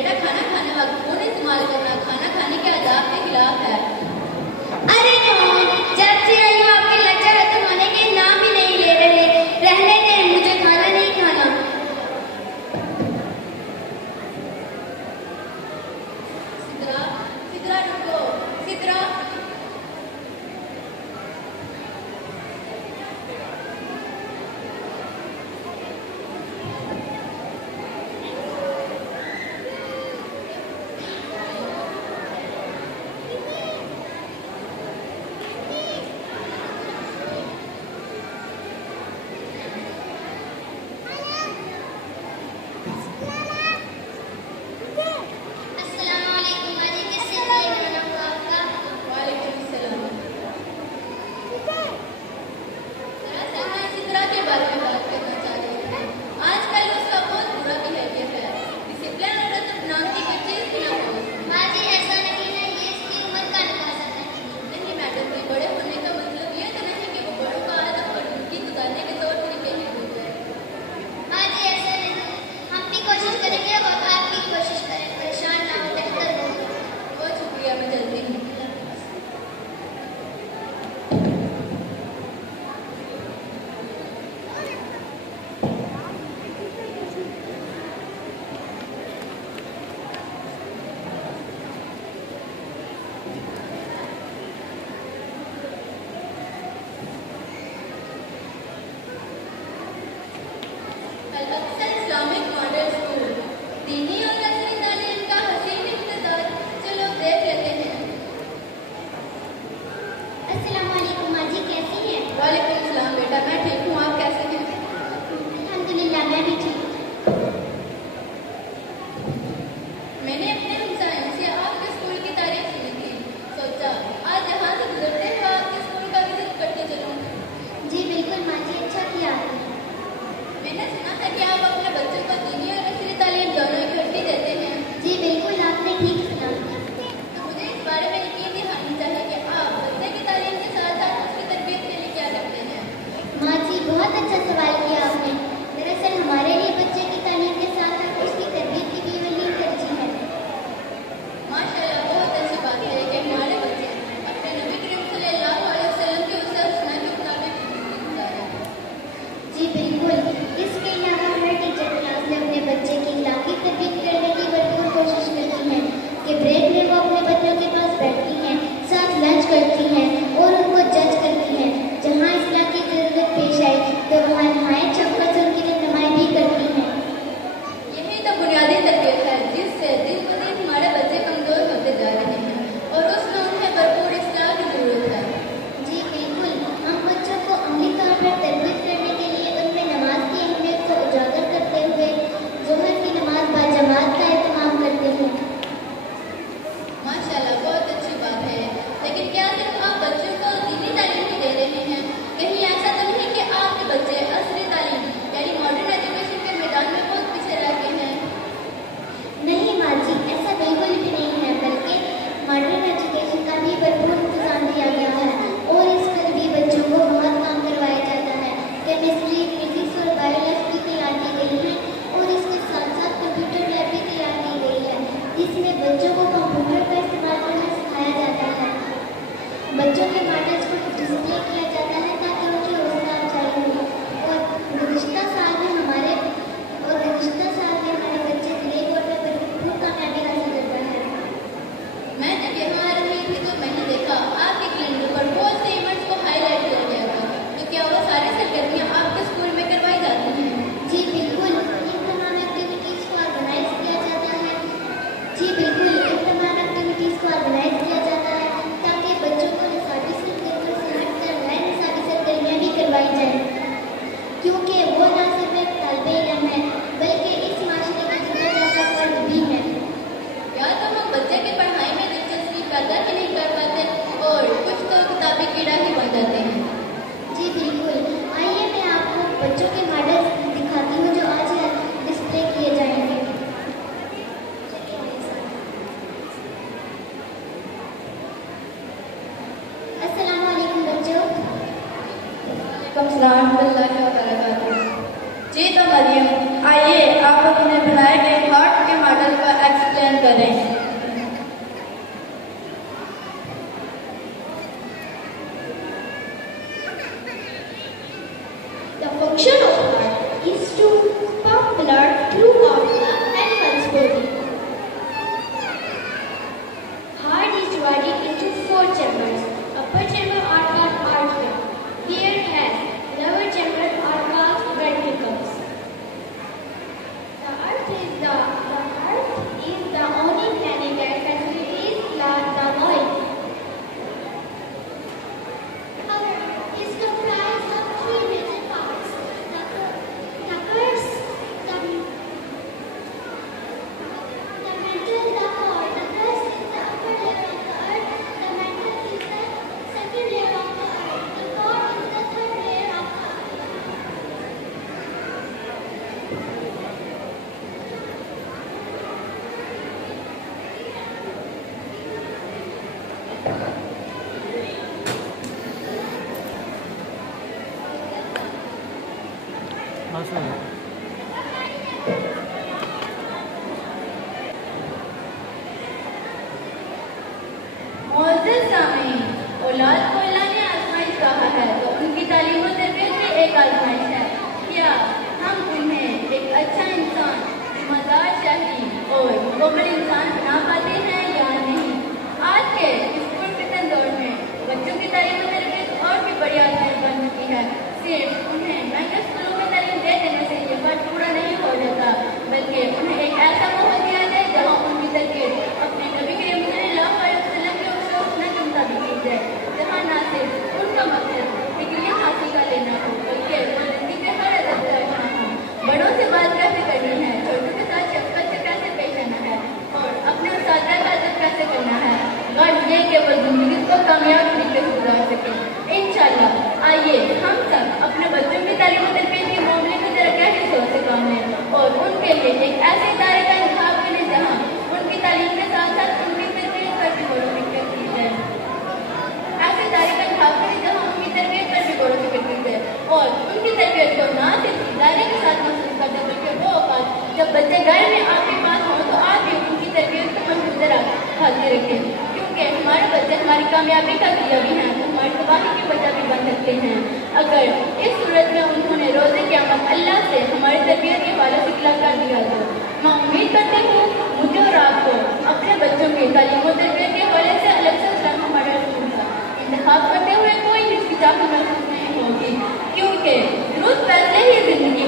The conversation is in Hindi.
बेटा, खाना खाने वक्त फोन इस्तेमाल करना खाना खाने के आदाब के खिलाफ है। अरे कौन, जब से आई हूँ आपके लेक्चर खत्म होने के नाम भी नहीं ले रहे। रहने दें, मुझे खाना नहीं खाना। सिद्रा, सिद्रा रुको, सिद्रा। इस्लामिक मॉडल स्कूल, दीनी और नस्ली तालीम का हसीन इब्तिदा। चलो देख लेते हैं। अस्सलाम वालेकुम माँ जी, कैसी हैं? वालेकुम सलाम बेटा, मैं ठीक हूँ, आप कैसे हैं? अल्हम्दुलिल्लाह, मैं भी ठीक। मैंने अपने हमसायों से आपके स्कूल की तारीफ सुनी थी, सोचा आज यहाँ से गुजरते हुए आपके स्कूल का विजिट करके चलूँ। जी बिल्कुल माँ जी, अच्छा किया। मैंने सुना था कि आप अपने बच्चों को दीनी और नस्ली तालीम दोनों इकट्ठी देते हैं। जी बिल्कुल, आपने ठीक सुना। तो मुझे इस बारे में यकीन दिलाना चाहिए कि आप बच्चे की तालीम के साथ साथ उसकी तरबियत के लिए क्या करते हैं। माँ जी, बहुत अच्छा सवाल किया आपने। दरअसल हमारे लिए बच्चे की तालीम के साथ साथ उसकी तरबियत की भी वही तरजीह है। माशाल्लाह, बहुत अच्छी बात है कि हमारे बच्चे अपने नबी करीम सल्लल्लाहु अलैहि वसल्लम के उस सुन्नत के मुताबिक जिंदगी गुजारें। जी बिल्कुल, इसके अलावा हर टीचर क्लास में अपने बच्चे की इखलाकी तरबियत करने की भरपूर कोशिश करती है कि ब्रेक में वो अपने बच्चों के पास बैठती हैं, साथ लंच करती हैं और उनको जज करती हैं। जहाँ इस्लाह की जरूरत पेश आए तो वहाँ नहायत शफ़क़त से उनकी रहनुमाई भी करती हैं। यही तो बुनियादी तरबियत है जिससे दिन ब दिन हमारे बच्चे कमजोर होते जा रहे हैं और उसमें उन्हें भरपूर इस्लाह की जरूरत है। जी बिल्कुल, हम बच्चों को अमली तौर पर तरबियत करने के लिए उनमें नमाज की अहमियत को उजागर करते हुए ज़ोहर की नमाज बाजमात का एहतमाम करते हैं। माशाल्लाह, बहुत अच्छी बात है। लेकिन क्या सिर्फ आप बच्चों को दीनी तालीम ही दे रहे हैं? कहीं ऐसा तो नहीं कि आपके बच्चे असली तालीम यानी मॉडर्न एजुकेशन के मैदान में बहुत पीछे रह गए हैं? नहीं माँ जी, ऐसा बिल्कुल भी नहीं है, बल्कि मॉडर्न एजुकेशन का भी भरपूर इंतजाम दिया गया है और इस पर भी बच्चों को बहुत काम करवाया जाता है। केमिस्ट्री, फिजिक्स और बायोलॉजी भी तैयार की गई है और इसके साथ साथ कंप्यूटर लैब भी तैयार की गई है जिसमें बच्चों को कंप्यूटर का इस्तेमाल करना सिखाया जाता है। बच्चों के मॉडल्स को डिस्प्ले किया जाता है ताकि उनकी हौसला अफजाई हो। और गुज़िश्ता साल में हमारे बच्चे ग्रे बोर्ड में भरपूर कामयाबी हासिल कर रहे हैं। मैं जब यहाँ आ रही थी तो मैंने देखा आपके कैलेंडर पर बहुत से इवेंट्स को हाईलाइट किया गया था। तो क्या वो सारी सरगर्मियाँ आपके स्कूल में करवाई जाती हैं? जी बिल्कुल, इन तमाम एक्टिविटीज़ को ऑर्गेनाइज किया जाता है। जी बिल्कुल, इन तमाम एक्टिविटीज़ को ऑर्गेनाइज किया जाता है ताकि बच्चों को निसाबी सरगर्मियों से हटकर नए निसाबी सरगर्मियाँ भी करवाई जाएँ, क्योंकि वो न सिर्फ एक तालिबे इल्म है बल्कि इस माशरे का जितना ज़्यादा फर्द भी है। या तो हम बच्चे की पढ़ाई में दिलचस्पी पैदा ही नहीं कर पाते और कुछ तो किताबी कीड़ा ही बन जाते हैं। जी बिल्कुल, आइए मैं आपको बच्चों के मॉडल दिखाती हूँ जो आज डिस्प्ले किए जाएंगे। अस्सलाम वालेकुम बच्चों। जी तो मरियम, आइए आप अपने बनाए गए हार्ट के मॉडल का एक्सप्लेन वालिदैन। The function of heart is to pump blood throughout the animal's body. Heart is divided into 4 chambers. Upper chamber are called artery. Here has lower chamber are called ventricles. The earth is the only planet that facilitates the oil. Our earth is comprised of 3 major parts. The crust, the mantle, the core. The crust is the upper layer of the earth. The mantle is the second layer of the earth. The core is the third layer of the earth. मोअज़्ज़ज़ सामीन, औलाद को अल्लाह ने आज़माइश कहा है तो उनकी तालीम और तरबियत भी एक आज़माइश है। क्या हम उन्हें एक अच्छा इंसान, ईमानदार, शाही और मुकम्मल इंसान बना पाते हैं या नहीं? आज के इस पुरफितन दौर में बच्चों की तालीम और तरबियत और भी बड़ी आज़माइश बन चुकी है। सिर्फ उन्हें महंगे स्कूलों में तालीम दे देने से ये बात पूरा नहीं हो जाता, बल्कि उन्हें एक ऐसा माहौल दिया जाए जहाँ उनकी तरबियत अपने नबी करीम सल्लल्लाहु अलैहि वसल्लम के उसूल के मुताबिक की जाए, जहाँ न सिर्फ उनका मकसद डिग्रियाँ हासिल कर लेना हो, बल्कि वो जिंदगी के हर अदब का रहना हो। बड़ों से बात कैसे करनी है, छोटों के साथ शफ़क़त से कैसे पेश आना है और अपने उस्ताद का अदब कैसे करना है, और ये कि वो जिंदगी को कामयाब तरीके से गुजार सके। इंशाअल्लाह आइए हम सब अपने बच्चों की तालीम और तरबियत के मामले में जरा गहरी सोच से काम लें और उनके लिए एक ऐसे इदारे का इंतखाब करें जहाँ उनकी तालीम के साथ साथ उनकी तरबियत पर भी गौर व फिक्र की जाए। ऐसे इदारे का इंतखाब करें जहाँ उनकी तरबियत पर भी गौर व फिक्र की जाए और उनकी तरबियत को न सिर्फ इदारे के साथ महसूस कर दे, बल्कि वो औकात जब बच्चे घर में आपके पास हों तो आप भी उनकी तरबियत को मौजूद खाते रखें, क्योंकि हमारे बच्चे हमारी कामयाबी का जरिया भी हैं, हमारी तबाही की वजह भी बन सकते हैं। अगर इस सूरत में उन्होंने रोज़े क़यामत अल्लाह से हमारी तरबियत के हवाले से गिला कर दिया तो मैं उम्मीद करती हूँ मुझे और आपको अपने बच्चों की तालीम और तरबियत के हवाले से अलग से इस्लाम हमारे रसूल का इंतखाब करते हुए कोई हिचकिचाहट महसूस नहीं होगी, क्योंकि दुरुस्त फैसले ही जिंदगी